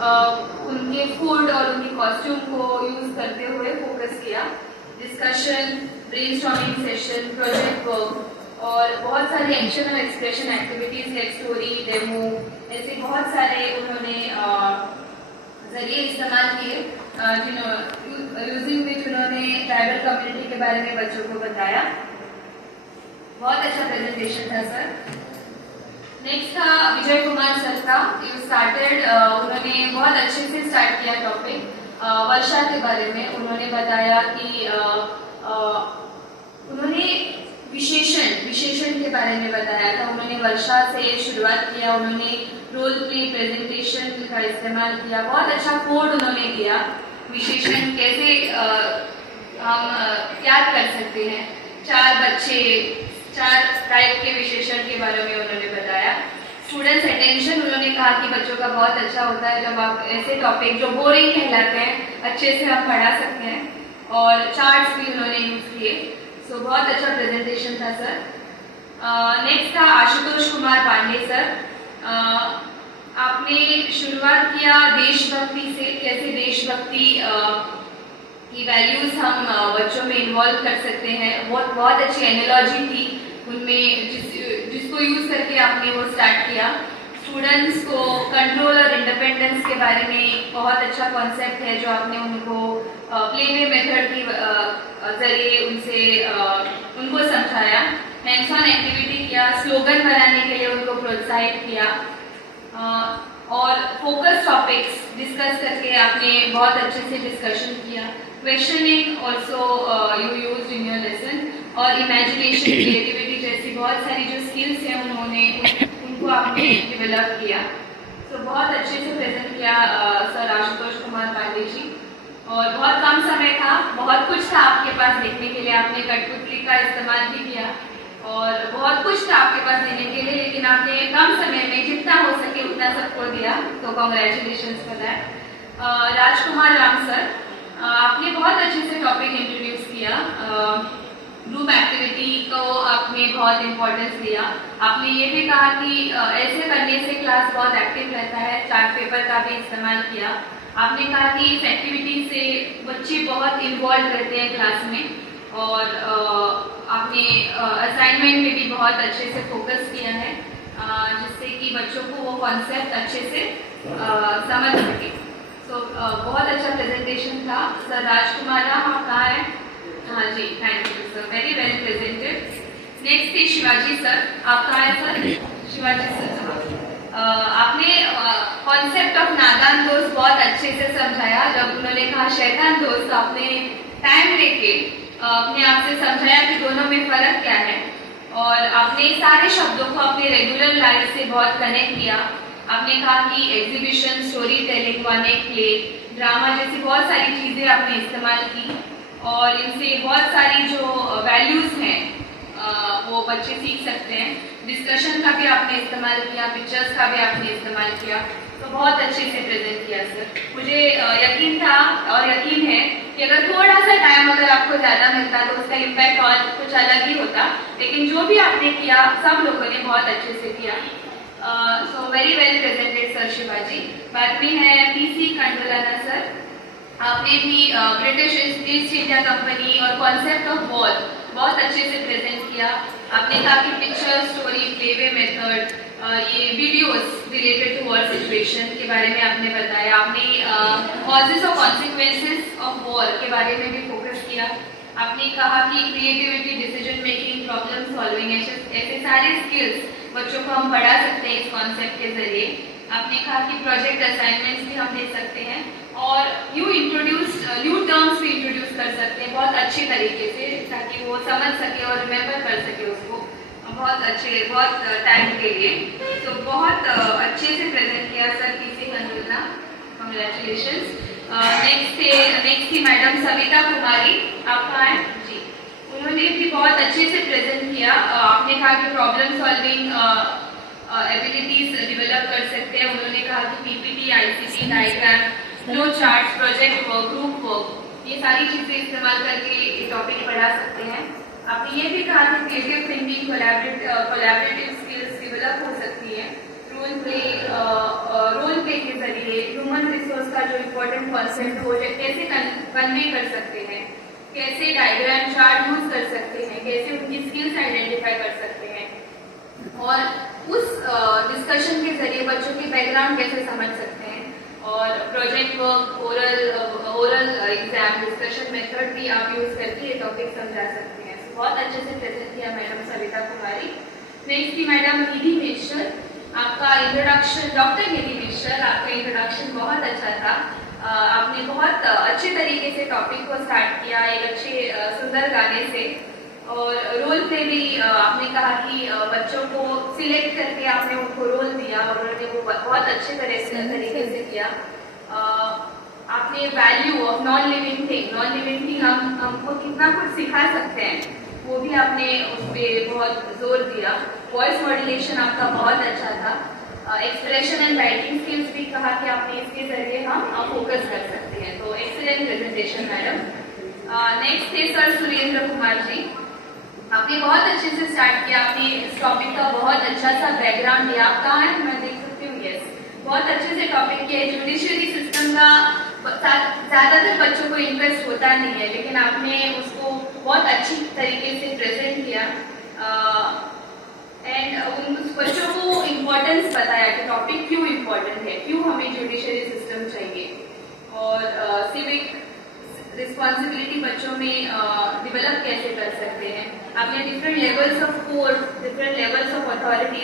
उनके फूड और उनके कॉस्ट्यूम को यूज करते हुए फोकस किया। Discussion, brainstorming session, project work और बहुत सारी एक्शन और expression activities like story, demo, ऐसे बहुत सारे उन्होंने जरिए इस्तेमाल किए यूजिंग विच उन्होंने ट्राइबल कम्युनिटी के बारे में बच्चों को बताया। बहुत अच्छा प्रेजेंटेशन था सर। नेक्स्ट था विजय कुमार सर का। यू स्टार्टेड उन्होंने बहुत अच्छे से स्टार्ट किया टॉपिक वर्षा के बारे में। उन्होंने बताया कि उन्होंने विशेषण के बारे में बताया था। उन्होंने वर्षा से शुरुआत किया, उन्होंने रोल प्ले प्रेजेंटेशन का इस्तेमाल किया, बहुत अच्छा कोड उन्होंने दिया। विशेषण कैसे हम याद कर सकते हैं, 4 टाइप के विशेषण के बारे में उन्होंने बताया। स्टूडेंट्स अटेंशन उन्होंने कहा कि बच्चों का बहुत अच्छा होता है जब आप ऐसे टॉपिक जो बोरिंग कहलाते हैं अच्छे से आप पढ़ा सकते हैं, और चार्ट्स भी उन्होंने यूज किए। सो बहुत अच्छा प्रेजेंटेशन था सर। नेक्स्ट था आशुतोष कुमार पांडे सर। आपने शुरुआत किया देशभक्ति से, कैसे देशभक्ति की वैल्यूज हम बच्चों में इन्वॉल्व कर सकते हैं। बहुत अच्छी एनालॉजी थी उनमें, जिसको यूज करके आपने वो स्टार्ट किया। स्टूडेंट्स को कंट्रोल और इंडिपेंडेंस के बारे में बहुत अच्छा कॉन्सेप्ट है जो आपने उनको प्लेवे मेथड की जरिए उनको समझाया। हैंड्स ऑन एक्टिविटी किया, स्लोगन बनाने के लिए उनको प्रोत्साहित किया, और फोकस टॉपिक्स डिस्कस करके आपने बहुत अच्छे से डिस्कशन किया। Questioning also you used in your lesson, और इमेजिनेशन, क्रिएटिविटी जैसी बहुत सारी जो स्किल्स हैं उनको आपने डेवलप किया। तो बहुत अच्छे से प्रेजेंट किया सर आशुतोष कुमार पांडे जी। और बहुत कम समय था, बहुत कुछ था आपके पास देखने के लिए, आपने कठपुतली का इस्तेमाल भी किया और बहुत कुछ था आपके पास देने के लिए, लेकिन आपने कम समय में जितना हो सके उतना सबको दिया, तो congratulations for that. Rajkumar Ram sir, आपने बहुत अच्छे से टॉपिक इंट्रोड्यूस किया। ग्रुप एक्टिविटी को आपने बहुत इम्पोर्टेंस दिया। आपने ये भी कहा कि ऐसे करने से क्लास बहुत एक्टिव रहता है। चार्ट पेपर का भी इस्तेमाल किया। आपने कहा कि इस एक्टिविटी से बच्चे बहुत इन्वॉल्व रहते हैं क्लास में, और आपने असाइनमेंट में भी बहुत अच्छे से फोकस किया है, जिससे कि बच्चों को वो कॉन्सेप्ट अच्छे से समझ सके। तो बहुत अच्छा प्रेजेंटेशन था सर। राजकुमार राम आप कहाँ हैं? हाँ जी, thank you sir, very well presented. Next थे शिवाजी सर। आप कहाँ हैं सर? शिवाजी सर, आपने कॉन्सेप्ट ऑफ नादान दोस्त बहुत अच्छे से समझाया। जब उन्होंने कहा शैतान दोस्त, आपने टाइम लेके अपने आप से समझाया कि दोनों में फर्क क्या है, और आपने सारे शब्दों को अपने रेगुलर लाइफ से बहुत कनेक्ट किया। आपने कहा कि एग्जीबिशन, स्टोरी टेलिंग, वन एक प्ले, ड्रामा जैसी बहुत सारी चीजें आपने इस्तेमाल की, और इनसे बहुत सारी जो वैल्यूज हैं वो बच्चे सीख सकते हैं। डिस्कशन का भी आपने इस्तेमाल किया, पिक्चर्स का भी आपने इस्तेमाल किया, तो बहुत अच्छे से प्रेजेंट किया सर। मुझे यकीन था और यकीन है कि अगर थोड़ा सा टाइम अगर आपको ज़्यादा मिलता तो उसका इम्पैक्ट और कुछ अलग ही होता, लेकिन जो भी आपने किया सब लोगों ने बहुत अच्छे से किया। So very well presented sir Shivaji. बाद में है पीसी खंडुलाना सर। आपने भी ब्रिटिश ईस्ट इंडिया कंपनी और कॉन्सेप्ट ऑफ वॉर बहुत अच्छे से प्रेजेंट किया। आपने कहा कि पिक्चर, स्टोरी, प्लेवे मेथड, ये videos related to war situation के बारे में आपने बताया। आपने कॉजेस और कॉन्सिक्वेंसेस ऑफ वॉर के बारे में भी फोकस किया। आपने कहा कि creativity, decision making, problem solving, ऐसे सारे स्किल्स बच्चों को हम बढ़ा सकते हैं इस कॉन्सेप्ट के जरिए। आपने कहा कि प्रोजेक्ट असाइनमेंट्स भी हम दे सकते हैं, और न्यू टर्म्स भी इंट्रोड्यूस कर सकते हैं बहुत अच्छे तरीके से, ताकि वो समझ सके और रिमेम्बर कर सके उसको बहुत टाइम के लिए। तो बहुत अच्छे से प्रेजेंट किया सर पीसी खंडुलना, कॉन्ग्रेचुलेशंस। नेक्स्ट थी मैडम सविता कुमारी। आप कहाँ हैं जी? उन्होंने भी बहुत अच्छे से प्रेजेंट किया। आपने कहा कि प्रॉब्लम सॉल्विंग एबिलिटीज डेवलप कर सकते हैं। उन्होंने कहा कि PPT, ICT, diagram, flow chart, project work, group work, ये सारी चीजें इस्तेमाल करके ये टॉपिक पढ़ा सकते हैं। आपने ये भी कहा कि creative thinking, collaborative skills develop हो सकती है। रोल प्ले के जरिए, ह्यूमन का जो इम्पोर्टेंट कॉन्सेप्ट हो कैसे कन्वे कर सकते हैं, कैसे डायग्राम चार्ट यूज कर सकते हैं, कैसे उनकी स्किल्स आइडेंटिफाई कर सकते हैं, और उस डिस्कशन के जरिए बच्चों के बैकग्राउंड कैसे समझ सकते हैं, और project work, oral exam discussion method भी आप यूज करके ये टॉपिक समझा सकते हैं। बहुत अच्छे से प्रेजेंट किया मैडम सविता कुमारी। नेक्स्ट थी मैडम निधि मिश्र। आपका इंट्रोडक्शन, डॉक्टर निधि मिश्र, आपका इंट्रोडक्शन बहुत अच्छा था। आपने बहुत अच्छे तरीके से टॉपिक को स्टार्ट किया एक अच्छे सुंदर गाने से, और रोल प्ले भी आपने कहा कि बच्चों को सिलेक्ट करके आपने उनको रोल दिया और उन्होंने वो बहुत अच्छे तरीके से किया। आपने value of non living thing हमको कितना कुछ सिखा सकते हैं वो भी आपने उस पर बहुत जोर दिया। वॉइस मॉड्यूलेशन आपका बहुत अच्छा था। एक्सप्रेशन एंड राइटिंग स्किल्स भी कहा कि आपने इसके जरिए हम फोकस कर सकते हैं। तो एक्सीलेंट प्रेजेंटेशन मैडम। नेक्स्ट थे सर सुरेंद्र कुमार जी। आपने बहुत अच्छे से स्टार्ट किया, आपने इस टॉपिक का बहुत अच्छा सा बैकग्राउंड दिया। आप कहाँ हैं, मैं देख सकती हूँ, यस, बहुत अच्छे से टॉपिक किया। जुडिशियरी सिस्टम का ज्यादातर बच्चों को इंटरेस्ट होता नहीं है, लेकिन आपने उसको बहुत अच्छी तरीके से प्रेजेंट किया एंड उन बच्चों को इम्पोर्टेंस बताया कि टॉपिक क्यों इम्पोर्टेंट है, क्यों हमें जुडिशियरी सिस्टम चाहिए, और सिविक रिस्पॉन्सिबिलिटी बच्चों में डेवलप कैसे कर सकते हैं। आपने different levels of court, different levels of authority